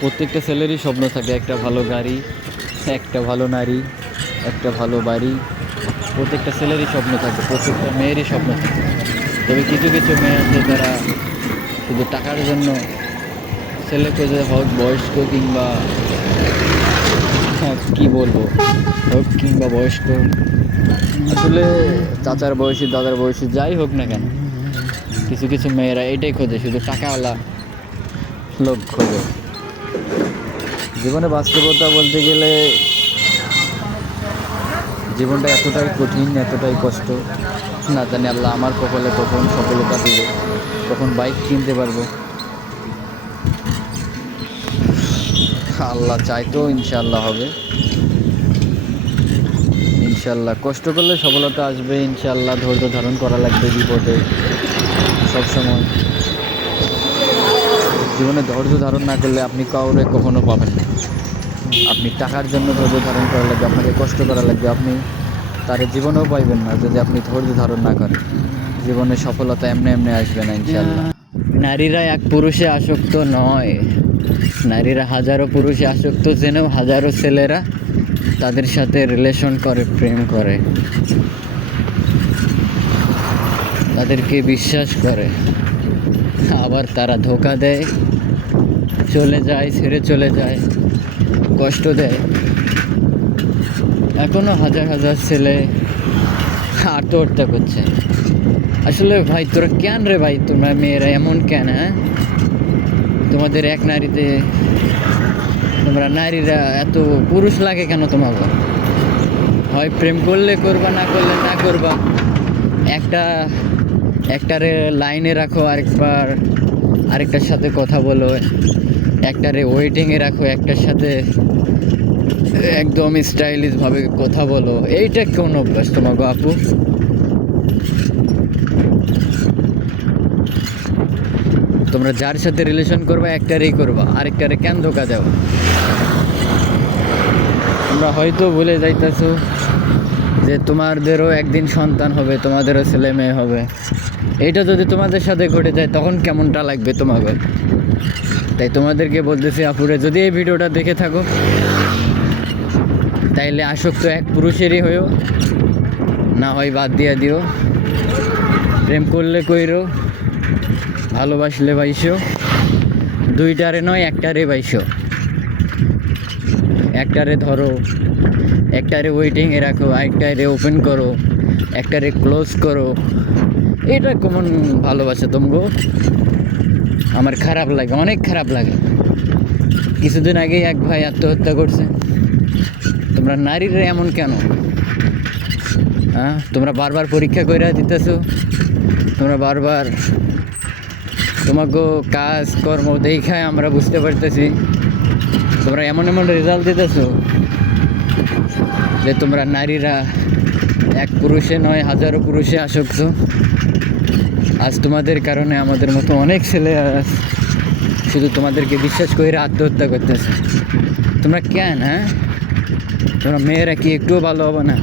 প্রত্যেকটা ছেলেরই স্বপ্ন থাকে একটা ভালো গাড়ি, একটা ভালো নারী, একটা ভালো বাড়ি। প্রত্যেকটা ছেলেরই স্বপ্ন থাকে, প্রত্যেকটা মেয়েরই স্বপ্ন থাকে। তবে কিছু কিছু মেয়ে আছে তারা শুধু টাকার জন্য ছেলে খোঁজে, হোক বয়স্ক কিংবা কি বলবো, হোক কিংবা বয়স্ক, আসলে চাচার বয়সী দাদার বয়সী যাই হোক না কেন, কিছু কিছু মেয়েরা এটাই খোঁজে, শুধু টাকাওয়ালা লোক খোঁজে। জীবনে বাস্তবতা বলতে গেলে জীবনটা এতটাই কঠিন, এতটাই কষ্ট, না জানি আল্লাহ আমার কপালে কখন সফলতা দিবে, কখন বাইক কিনতে পারবো। আল্লাহ চাইতো ইনশাল্লাহ হবে, ইনশাল্লাহ কষ্ট করলে সফলতা আসবে ইনশাল্লাহ। ধৈর্য ধারণ করা লাগবে বিপদে সবসময়। জীবনে ধৈর্য ধারণ না করলে আপনি কাউরে কখনো পাবেন না। আপনি টাকার জন্য ধৈর্য ধারণ করা লাগবে, আপনাকে কষ্ট করা লাগবে, আপনি তার জীবনেও পাইবেন না যদি আপনি ধৈর্য ধারণ না করেন। জীবনে সফলতা এমনি এমনি আসবে না ইনশাল্লাহ। নারীরা এক পুরুষে আসক্ত নয়, নারীরা হাজারো পুরুষে আসক্ত জেনেও হাজারো ছেলেরা তাদের সাথে রিলেশন করে, প্রেম করে, তাদেরকে বিশ্বাস করে, আবার তারা ধোঁকা দেয়, চলে যায়, ছেড়ে চলে যায়, কষ্ট দেয়। এখনো হাজার হাজার ছেলে আত্মহত্যা করছে। আসলে ভাই তোরা কেন রে ভাই, তোমরা মেয়েরা এমন কেন? হ্যাঁ, তোমাদের এক নারীতে তোমরা নারীরা এত পুরুষ লাগে কেন তোমাকে? হয় প্রেম করলে করবা, না করলে না করবা। একটারে লাইনে রাখো, আরেকটার সাথে কথা বলো, একটারে ওয়েটিংয়ে রাখো, একটার সাথে একদম স্টাইলিশভাবে কথা বলো। এইটা কোন অভ্যাস তোমাকে আপু? তোমরা যার সাথে রিলেশন করবা একটারেই করবা, আরেকটারে কেন ধোকা দাও? তোমরা হয়তো ভুলে যাইতেছো যে তোমাদেরও একদিন সন্তান হবে, তোমাদেরও ছেলে মেয়ে হবে। এইটা যদি তোমাদের সাথে ঘটে যায় তখন কেমনটা লাগবে তোমাকে? তাই তোমাদেরকে বলতেছি আপুরে, যদি এই ভিডিওটা দেখে থাকো তাইলে আসক্ত এক পুরুষেরই হয়েও, না হয় বাদ দিয়ে দিও। প্রেম করলে কইরো, ভালোবাসলে বাইসো, দুইটারে নয় একটারে বাইসো। একটারে ধরো, একটারে ওয়েটিংয়ে রাখো, আরেকটারে ওপেন করো, একটারে ক্লোজ করো। এটা কেমন ভালোবাসা তোমগো? আমার খারাপ লাগে, অনেক খারাপ লাগে। কিছুদিন আগেই এক ভাই আত্মহত্যা করছে। তোমরা নারীরা এমন কেন? হ্যাঁ, তোমরা বারবার পরীক্ষা করে দিতেছো, তোমরা বারবার তোমাকে কাজ কর্ম দেখায় আমরা বুঝতে পারতেছি তোমরা এমন এমন রেজাল্ট দিতেছো যে তোমরা নারীরা এক পুরুষে নয় হাজারো পুরুষে আসক্ত। আজ তোমাদের কারণে আমাদের মতো অনেক ছেলে শুধু তোমাদেরকে বিশ্বাস করে আত্মহত্যা করতেছে। তোমরা কেন? হ্যাঁ, তোমরা মেয়েরা কি একটুও ভালো হবে না?